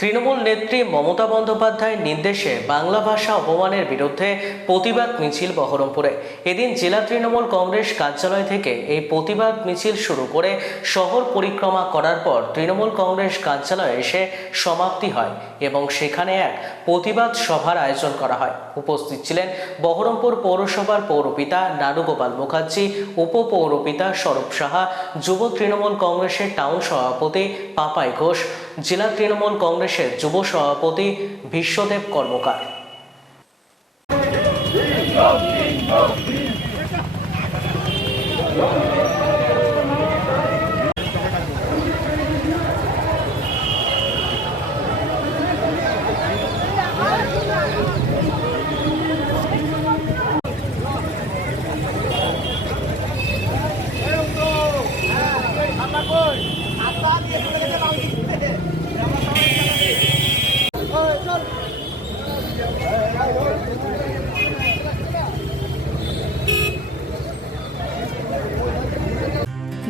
তৃণমূল নেত্রী মমতা বন্দ্যোপাধ্যায়ের নির্দেশে বাংলা ভাষা অপমানের বিরুদ্ধে প্রতিবাদ মিছিল বহরমপুরে। এদিন জেলা তৃণমূল কংগ্রেস কার্যালয় থেকে এই প্রতিবাদ মিছিল শুরু করে শহর পরিক্রমা করার পর তৃণমূল কংগ্রেস কার্যালয়ে এসে সমাপ্তি হয় এবং সেখানে এক প্রতিবাদ সভার আয়োজন করা হয়। উপস্থিত ছিলেন বহরমপুর পৌরসভার পৌরপিতা নানুগোপাল মুখার্জি, উপপৌরপিতা স্বরূপ সাহা, যুব তৃণমূল কংগ্রেসের টাউন সভাপতি পাপাই ঘোষ জেলা তৃণমূল কংগ্রেসের যুব সভাপতি বিশ্বদেব কর্মকার।